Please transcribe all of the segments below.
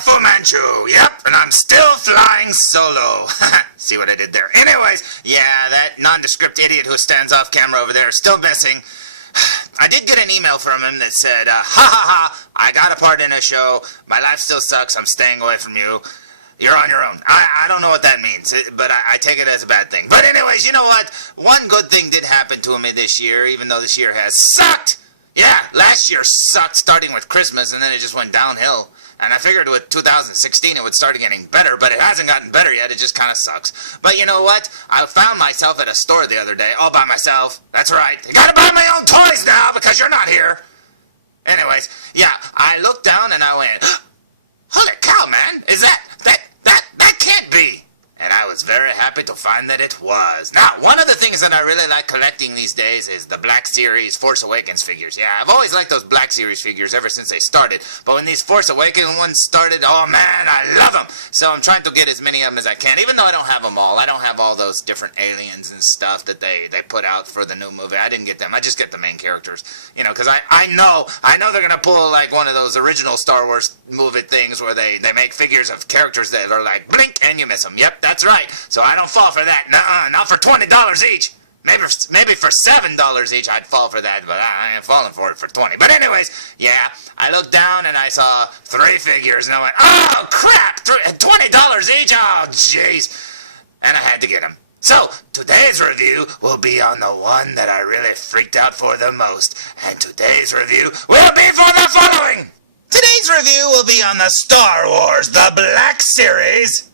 Fu Manchu. Yep, and I'm still flying solo. See what I did there? Anyways, yeah, that nondescript idiot who stands off camera over there is still missing. I did get an email from him that said, ha ha ha, I got a part in a show, my life still sucks, I'm staying away from you. You're on your own. I don't know what that means, but I take it as a bad thing. But anyways, you know what? One good thing did happen to me this year, even though this year has sucked. Yeah, last year sucked, starting with Christmas, and then it just went downhill. And I figured with 2016 it would start getting better, but it hasn't gotten better yet. It just kind of sucks. But you know what? I found myself at a store the other day, all by myself. That's right. I gotta buy my own toys now because you're not here. Anyways, yeah, I looked down and I went, holy cow, man, is that can't be. And I was very happy to find that it was. Now, one of the things that I really like collecting these days is the Black Series Force Awakens figures. Yeah, I've always liked those Black Series figures ever since they started. But when these Force Awakens ones started, oh man, I love them. So I'm trying to get as many of them as I can, even though I don't have them all. I don't have all those different aliens and stuff that they put out for the new movie. I didn't get them. I just get the main characters. You know, because I know they're going to pull like one of those original Star Wars movie things where they make figures of characters that are like blink and you miss them. Yep, that's right. So I don't fall for that. Nuh-uh, not for $20 each. Maybe for $7 each I'd fall for that, but I ain't falling for it for 20. But anyways, yeah, I looked down and I saw 3 figures and I went, oh crap, $20 each? Oh jeez. And I had to get them. So, today's review will be on the one that I really freaked out for the most. And today's review will be for the following. Today's review will be on the Star Wars The Black Series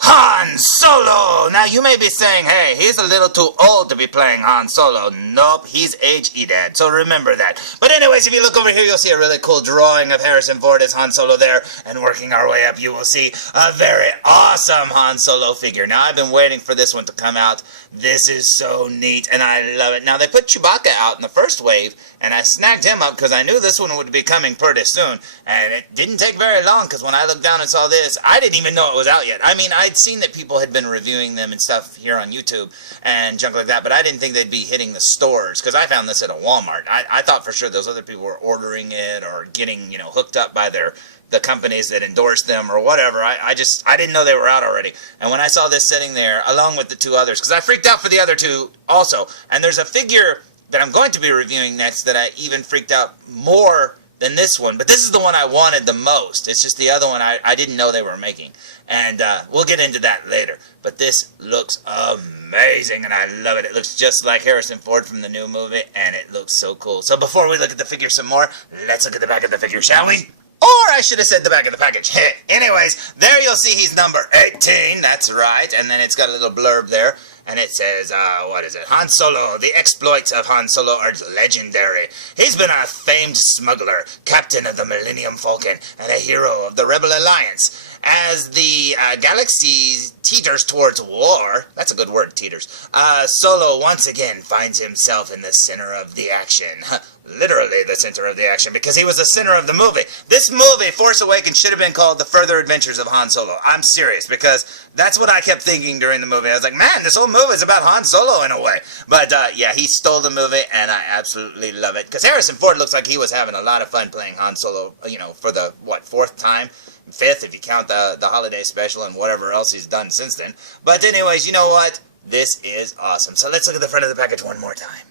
Han Solo! Now, you may be saying, hey, he's a little too old to be playing Han Solo. Nope, he's H-E-Dad, so remember that. But anyways, if you look over here, you'll see a really cool drawing of Harrison Ford as Han Solo there. And working our way up, you will see a very awesome Han Solo figure. Now, I've been waiting for this one to come out. This is so neat, and I love it. Now, they put Chewbacca out in the first wave, and I snagged him up because I knew this one would be coming pretty soon. And it didn't take very long, because when I looked down and saw this, I didn't even know it was out yet. I mean, I'd seen that people had been reviewing them and stuff here on YouTube and junk like that, but I didn't think they'd be hitting the stores, because I found this at a Walmart. I thought for sure those other people were ordering it or getting, hooked up by the companies that endorsed them or whatever. I didn't know they were out already. And when I saw this sitting there, along with the 2 others, because I freaked out for the other 2 also, and there's a figure that I'm going to be reviewing next that I even freaked out more than this one, but this is the one I wanted the most. It's just the other one I didn't know they were making, and we'll get into that later. But this looks amazing, and I love it. It looks just like Harrison Ford from the new movie, and it looks so cool. So before we look at the figure some more, let's look at the back of the figure, shall we? Or I should have said the back of the package. Anyways, there you'll see he's number 18, that's right, and then it's got a little blurb there. And it says, what is it? Han Solo, the exploits of Han Solo are legendary. He's been a famed smuggler, captain of the Millennium Falcon, and a hero of the Rebel Alliance. As the galaxy teeters towards war, that's a good word, teeters, Solo once again finds himself in the center of the action. Literally the center of the action, because he was the center of the movie. This movie, Force Awakens, should have been called The Further Adventures of Han Solo. I'm serious, because that's what I kept thinking during the movie. I was like, man, this whole movie is about Han Solo in a way. But, yeah, he stole the movie, and I absolutely love it. Because Harrison Ford looks like he was having a lot of fun playing Han Solo, for the, 4th time? 5th, if you count the holiday special and whatever else he's done since then. But anyways, you know what? This is awesome. So let's look at the front of the package one more time.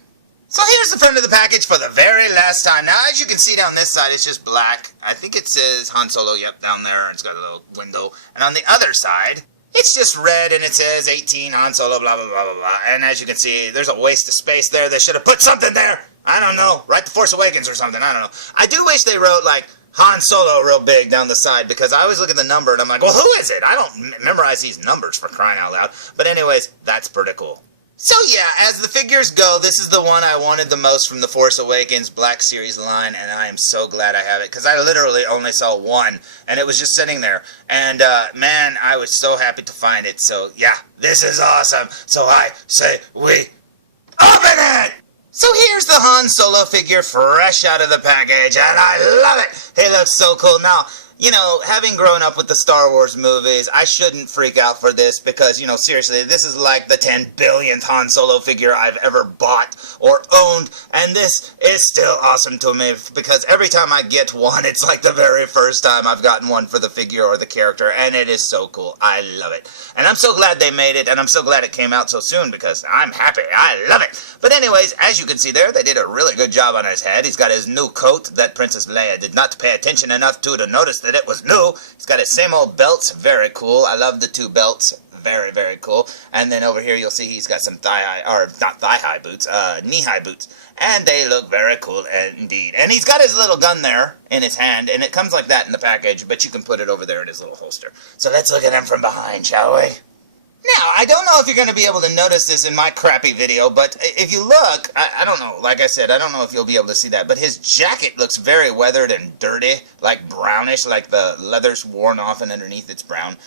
So here's the front of the package for the very last time. Now, as you can see down this side, it's just black. I think it says Han Solo, yep, down there, and it's got a little window. And on the other side, it's just red, and it says 18, Han Solo, blah, blah, blah, blah, blah. And as you can see, there's a waste of space there. They should have put something there. I don't know. Write The Force Awakens or something. I don't know. I do wish they wrote, like, Han Solo real big down the side, because I always look at the number, and I'm like, well, who is it? I don't memorize these numbers, for crying out loud. But anyways, that's pretty cool. So yeah, as the figures go, this is the one I wanted the most from the Force Awakens Black Series line, and I am so glad I have it, because I literally only saw one, and it was just sitting there. And, man, I was so happy to find it. So, yeah, this is awesome. So I say we open it! So here's the Han Solo figure fresh out of the package, and I love it! He looks so cool. Now, you know, having grown up with the Star Wars movies, I shouldn't freak out for this because, you know, seriously, this is like the 10 billionth Han Solo figure I've ever bought or owned, and this is still awesome to me because every time I get one, it's like the very first time I've gotten one for the figure or the character, and it is so cool. I love it. And I'm so glad they made it, and I'm so glad it came out so soon because I'm happy. I love it. But anyways, as you can see there, they did a really good job on his head. He's got his new coat that Princess Leia did not pay attention enough to notice that it was new. He's got his same old belts. Very cool. I love the two belts. Very, very cool. And then over here you'll see he's got some knee-high boots. And they look very cool indeed. And he's got his little gun there in his hand, and it comes like that in the package, but you can put it over there in his little holster. So let's look at him from behind, shall we? Now, I don't know if you're going to be able to notice this in my crappy video, but if you look, I don't know, like I said, I don't know if you'll be able to see that, but his jacket looks very weathered and dirty, like brownish, like the leather's worn off and underneath it's brown,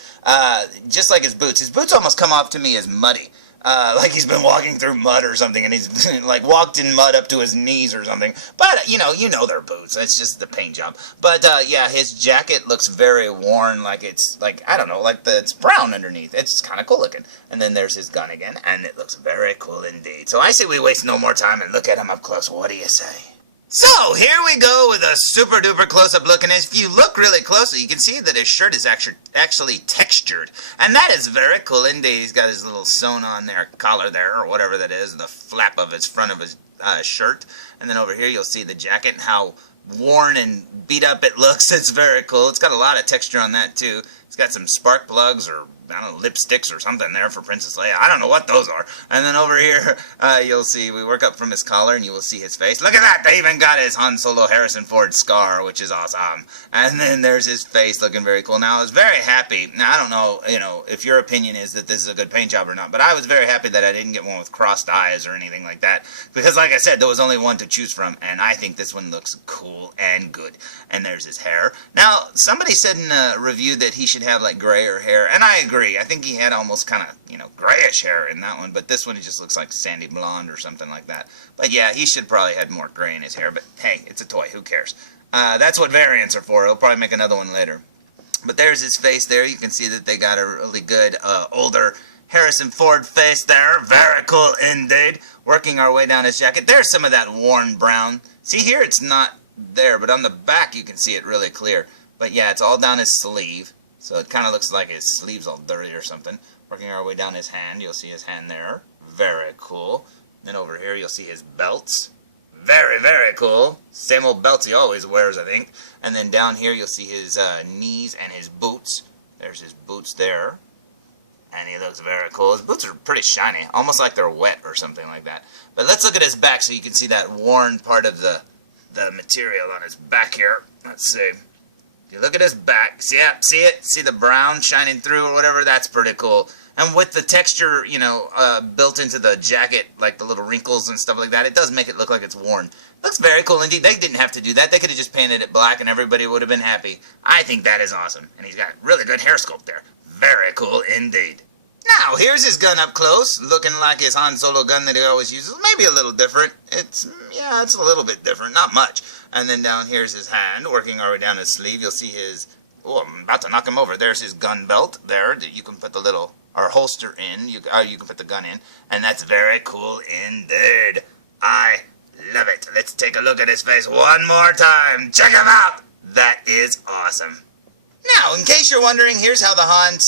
just like his boots. His boots almost come off to me as muddy. Like he's been walking through mud or something, and he's like walked in mud up to his knees or something. But you know they're boots. It's just the paint job. But yeah, his jacket looks very worn, like it's like I don't know, like it's brown underneath. It's kind of cool looking. And then there's his gun again, and it looks very cool indeed. So I say we waste no more time and look at him up close. What do you say? So, here we go with a super duper close-up look, and if you look really closely, you can see that his shirt is actually textured, and that is very cool indeed. He's got his little sewn on there, collar there, or whatever that is, the flap of his front of his shirt, and then over here you'll see the jacket and how worn and beat up it looks. It's very cool. It's got a lot of texture on that too. It's got some spark plugs or I don't know, lipsticks or something there for Princess Leia. I don't know what those are. And then over here, you'll see, we work up from his collar and you will see his face. Look at that! They even got his Han Solo Harrison Ford scar, which is awesome. And then there's his face looking very cool. Now, I was very happy. Now, I don't know, if your opinion is that this is a good paint job or not, but I was very happy that I didn't get one with crossed eyes or anything like that. Because, like I said, there was only one to choose from, and I think this one looks cool and good. And there's his hair. Now, somebody said in a review that he should have, like, grayer hair, and I agree. I think he had almost kind of, grayish hair in that one, but this one, it just looks like sandy blonde or something like that. But yeah, he should probably had more gray in his hair, but hey, it's a toy, who cares? That's what variants are for. He'll probably make another one later. But there's his face there. You can see that they got a really good, older Harrison Ford face there. Very cool indeed. Working our way down his jacket. There's some of that worn brown. See here, it's not there, but on the back you can see it really clear. But yeah, it's all down his sleeve. So it kind of looks like his sleeve's all dirty or something. Working our way down his hand, you'll see his hand there. Very cool. Then over here, you'll see his belts. Very, very cool. Same old belts he always wears, I think. And then down here, you'll see his knees and his boots. There's his boots there. And he looks very cool. His boots are pretty shiny, almost like they're wet or something like that. But let's look at his back so you can see that worn part of the material on his back here. Let's see. If you look at his back, see it? See the brown shining through or whatever? That's pretty cool. And with the texture, built into the jacket, like the little wrinkles and stuff like that, it does make it look like it's worn. Looks very cool indeed. They didn't have to do that. They could have just painted it black and everybody would have been happy. I think that is awesome. And he's got really good hair sculpt there. Very cool indeed. Now, here's his gun up close, looking like his Han Solo gun that he always uses. Maybe a little different. It's a little bit different, not much. And then down here's his hand, working our way down his sleeve. You'll see his, I'm about to knock him over. There's his gun belt there that you can put the little, or holster in. You can put the gun in. And that's very cool indeed. I love it. Let's take a look at his face one more time. Check him out. That is awesome. Now, in case you're wondering, here's how the Han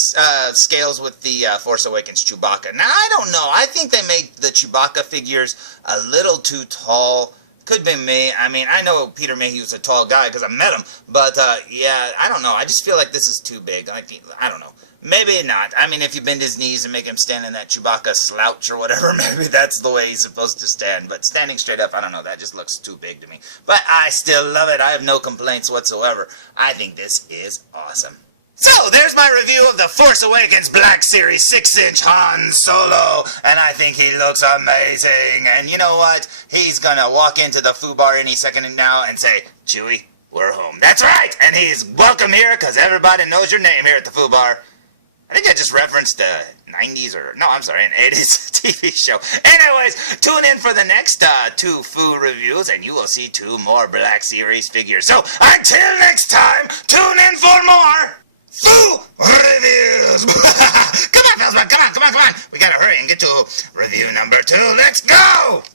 scales with the Force Awakens Chewbacca. Now, I don't know. I think they made the Chewbacca figures a little too tall. Could be me. I mean, I know Peter Mayhew was a tall guy because I met him. But, yeah, I don't know. I just feel like this is too big. I don't know. Maybe not. I mean, if you bend his knees and make him stand in that Chewbacca slouch or whatever, maybe that's the way he's supposed to stand. But standing straight up, I don't know. That just looks too big to me. But I still love it. I have no complaints whatsoever. I think this is awesome. So, there's my review of the Force Awakens Black Series 6-inch Han Solo, and I think he looks amazing. And you know what? He's gonna walk into the Foo Bar any second now and say, Chewie, we're home. That's right! And he's welcome here, because everybody knows your name here at the Foo Bar. I think I just referenced 90s or, no, I'm sorry, an 80s TV show. Anyways, tune in for the next 2 Foo reviews, and you will see 2 more Black Series figures. So, until next time, tune in for more Foo reviews. Come on, felzbug, come on. We gotta hurry and get to review number 2. Let's go!